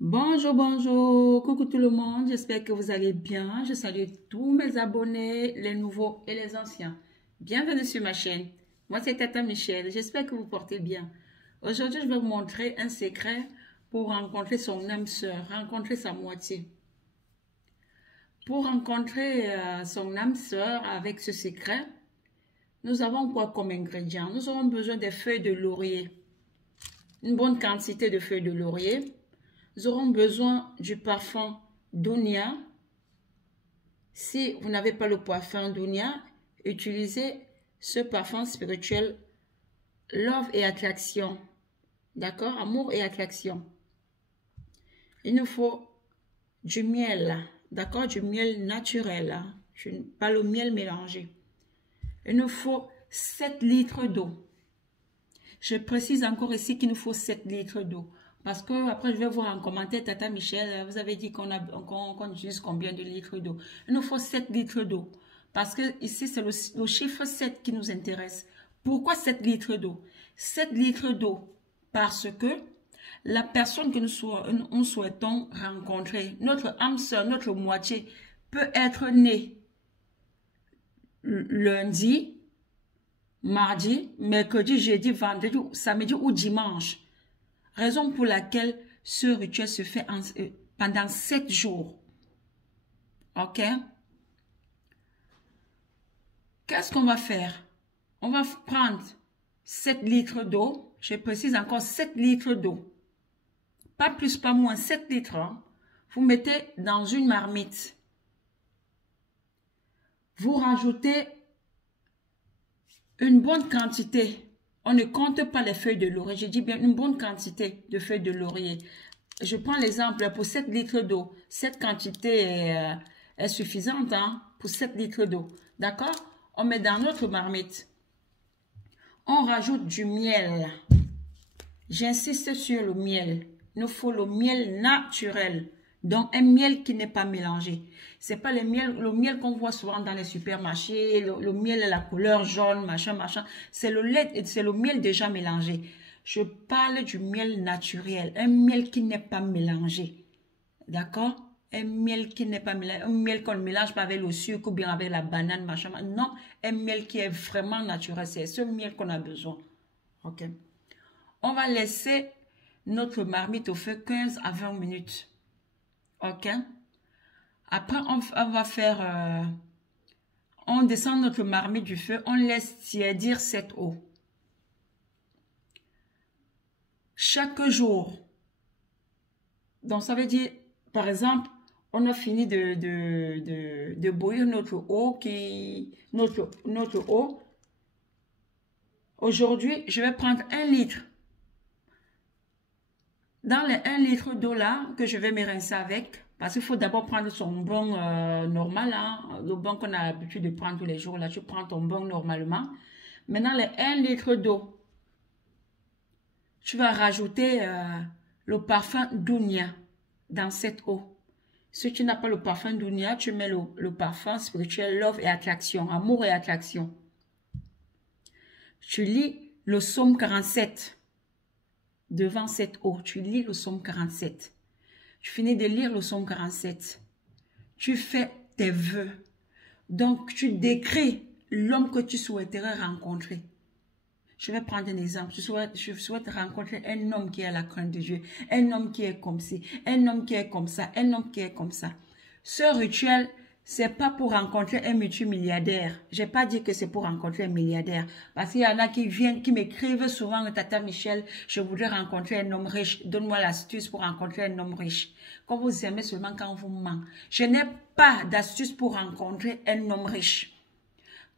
Bonjour, bonjour, coucou tout le monde, j'espère que vous allez bien. Je salue tous mes abonnés, les nouveaux et les anciens. Bienvenue sur ma chaîne. Moi, c'est Tata Michel, j'espère que vous portez bien. Aujourd'hui, je vais vous montrer un secret pour rencontrer son âme sœur, rencontrer sa moitié. Pour rencontrer son âme sœur avec ce secret, nous avons quoi comme ingrédients? Nous aurons besoin des feuilles de laurier, une bonne quantité de feuilles de laurier. Nous aurons besoin du parfum Dunia. Si vous n'avez pas le parfum Dunia, utilisez ce parfum spirituel Love et Attraction. D'accord? Amour et attraction. Il nous faut du miel. D'accord? Du miel naturel. Pas le miel mélangé. Il nous faut 7 litres d'eau. Je précise encore ici qu'il nous faut 7 litres d'eau. Parce que après, je vais voir en commentaire, Tata Michel, vous avez dit qu'on utilise combien de litres d'eau? Il nous faut 7 litres d'eau. Parce que ici, c'est le chiffre 7 qui nous intéresse. Pourquoi 7 litres d'eau? 7 litres d'eau. Parce que la personne que nous souhaitons rencontrer, notre âme sœur, notre moitié, peut être née lundi, mardi, mercredi, jeudi, vendredi, samedi ou dimanche. Raison pour laquelle ce rituel se fait pendant 7 jours. Ok? Qu'est-ce qu'on va faire? On va prendre 7 litres d'eau. Je précise encore 7 litres d'eau. Pas plus, pas moins, 7 litres. Hein? Vous mettez dans une marmite. Vous rajoutez une bonne quantité. On ne compte pas les feuilles de laurier. Je dis bien une bonne quantité de feuilles de laurier. Je prends l'exemple pour 7 litres d'eau. Cette quantité est suffisante hein, pour 7 litres d'eau. D'accord? On met dans notre marmite. On rajoute du miel. J'insiste sur le miel. Il nous faut le miel naturel. Donc, un miel qui n'est pas mélangé. C'est pas le miel qu'on voit souvent dans les supermarchés, le miel à la couleur jaune, machin, machin. C'est le miel déjà mélangé. Je parle du miel naturel, un miel qui n'est pas mélangé. D'accord? Un miel qui n'est pas mélangé, un miel qu'on ne mélange pas avec le sucre ou bien avec la banane, machin. Non, un miel qui est vraiment naturel. C'est ce miel qu'on a besoin. Ok? On va laisser notre marmite au feu 15 à 20 minutes. Ok? Après, on va faire... on descend notre marmite du feu. On laisse tiédir cette eau. Chaque jour. Donc, ça veut dire, par exemple, on a fini de bouillir notre eau. Notre eau. Aujourd'hui, je vais prendre 1 litre. Dans les 1 litre d'eau là, que je vais me rincer avec, parce qu'il faut d'abord prendre son bain normal, hein, le bain qu'on a l'habitude de prendre tous les jours. Là, tu prends ton bain normalement. Maintenant, les 1 litre d'eau, tu vas rajouter le parfum Dunia dans cette eau. Si tu n'as pas le parfum Dunia, tu mets le parfum spirituel Love et Attraction, Amour et Attraction. Tu lis le psaume 47 devant cette eau. Tu lis le psaume 47. Tu finis de lire le psaume 47. Tu fais tes vœux. Donc, tu décris l'homme que tu souhaiterais rencontrer. Je vais prendre un exemple. Je souhaite rencontrer un homme qui a la crainte de Dieu. Un homme qui est comme ci. Un homme qui est comme ça. Un homme qui est comme ça. Ce rituel, c'est pas pour rencontrer un multimilliardaire. J'ai pas dit que c'est pour rencontrer un milliardaire. Parce qu'il y en a qui viennent, qui m'écrivent souvent, Tata Michel, je voudrais rencontrer un homme riche. Donne-moi l'astuce pour rencontrer un homme riche. Comme vous aimez seulement quand on vous ment. Je n'ai pas d'astuce pour rencontrer un homme riche.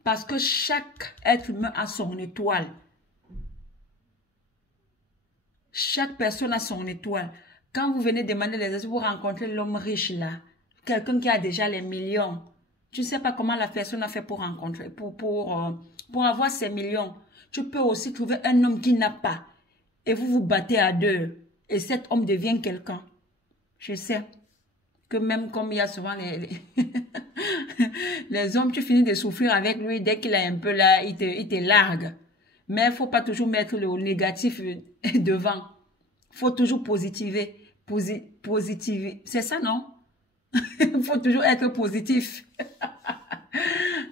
Parce que chaque être humain a son étoile. Chaque personne a son étoile. Quand vous venez demander les astuces pour rencontrer l'homme riche là, quelqu'un qui a déjà les millions, tu ne sais pas comment la personne a fait pour rencontrer, pour avoir ces millions. Tu peux aussi trouver un homme qui n'a pas. Et vous vous battez à deux. Et cet homme devient quelqu'un. Je sais que même comme il y a souvent les hommes, tu finis de souffrir avec lui. Dès qu'il a un peu là, il te largue. Mais il ne faut pas toujours mettre le négatif devant. Il faut toujours positiver. positif. C'est ça, non? Il faut toujours être positif.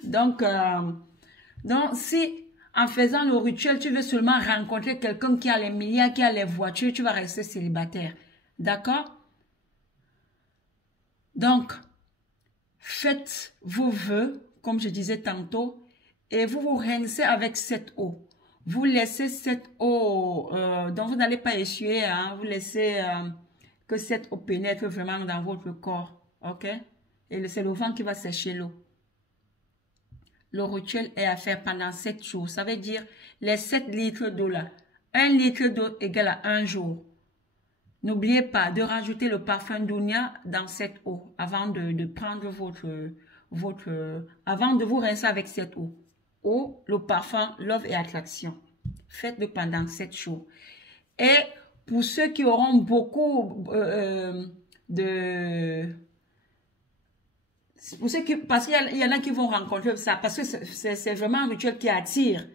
Donc, si en faisant le rituel, tu veux seulement rencontrer quelqu'un qui a les milliards, qui a les voitures, tu vas rester célibataire. D'accord? Donc, faites vos vœux, comme je disais tantôt, et vous vous rincez avec cette eau. Vous laissez cette eau dont vous n'allez pas essuyer, hein, vous laissez que cette eau pénètre vraiment dans votre corps. Ok? Et c'est le vent qui va sécher l'eau. Le rituel est à faire pendant 7 jours. Ça veut dire les 7 litres d'eau là. 1 litre d'eau égale à 1 jour. N'oubliez pas de rajouter le parfum Dounia dans cette eau avant de prendre avant de vous rincer avec cette eau. Eau, le parfum, love et attraction. Faites-le pendant 7 jours. Et pour ceux qui auront beaucoup parce qu'il y en a qui vont rencontrer ça, parce que c'est vraiment un rituel qui attire.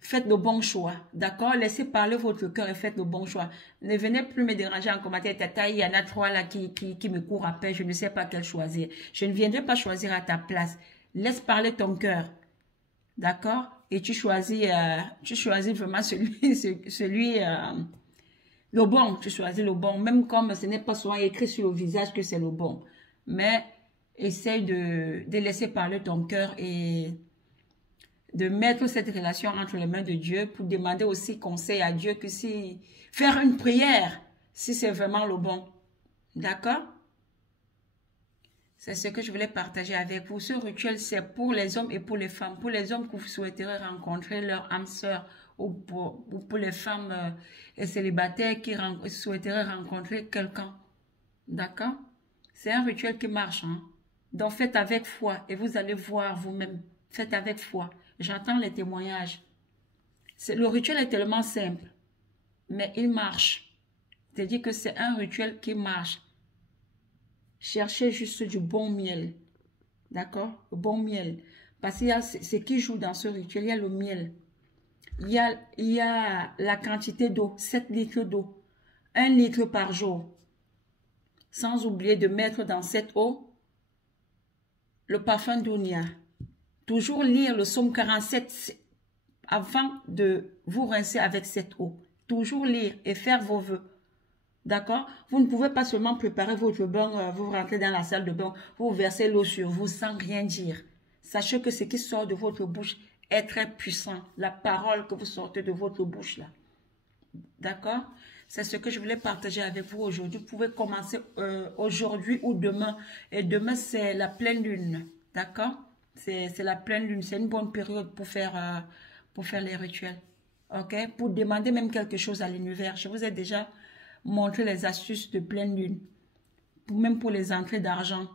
Faites le bon choix, d'accord? Laissez parler votre cœur et faites le bon choix. Ne venez plus me déranger en commentaire. Tata, il y en a 3 là qui me courent après, je ne sais pas quel choisir. Je ne viendrai pas choisir à ta place. Laisse parler ton cœur, d'accord? Et tu choisis vraiment le bon. Tu choisis le bon, même comme ce n'est pas souvent écrit sur le visage que c'est le bon. Mais essaye de laisser parler ton cœur et de mettre cette relation entre les mains de Dieu pour demander aussi conseil à Dieu que faire une prière, si c'est vraiment le bon. D'accord? C'est ce que je voulais partager avec vous. Ce rituel, c'est pour les hommes et pour les femmes. Pour les hommes que vous souhaiterez rencontrer leur âme sœur ou pour les femmes célibataires qui souhaiteraient rencontrer quelqu'un. D'accord? C'est un rituel qui marche. Hein? Donc, faites avec foi et vous allez voir vous-même. Faites avec foi. J'attends les témoignages. Le rituel est tellement simple, mais il marche. C'est-à-dire que c'est un rituel qui marche. Cherchez juste du bon miel. D'accord? Le bon miel. Parce qu'il y a ce qui joue dans ce rituel. Il y a le miel. Il y a la quantité d'eau. 7 litres d'eau. 1 litre par jour. Sans oublier de mettre dans cette eau le parfum Dounia. Toujours lire le psaume 47 avant de vous rincer avec cette eau. Toujours lire et faire vos vœux. D'accord? Vous ne pouvez pas seulement préparer votre bain, vous rentrez dans la salle de bain, vous versez l'eau sur vous sans rien dire. Sachez que ce qui sort de votre bouche est très puissant. La parole que vous sortez de votre bouche là. D'accord? C'est ce que je voulais partager avec vous aujourd'hui. Vous pouvez commencer aujourd'hui ou demain. Et demain, c'est la pleine lune. D'accord? C'est la pleine lune. C'est une bonne période pour faire les rituels. OK? Pour demander même quelque chose à l'univers. Je vous ai déjà montré les astuces de pleine lune. Même pour les entrées d'argent.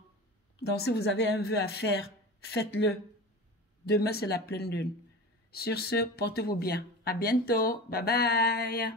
Donc, si vous avez un vœu à faire, faites-le. Demain, c'est la pleine lune. Sur ce, portez-vous bien. À bientôt. Bye bye.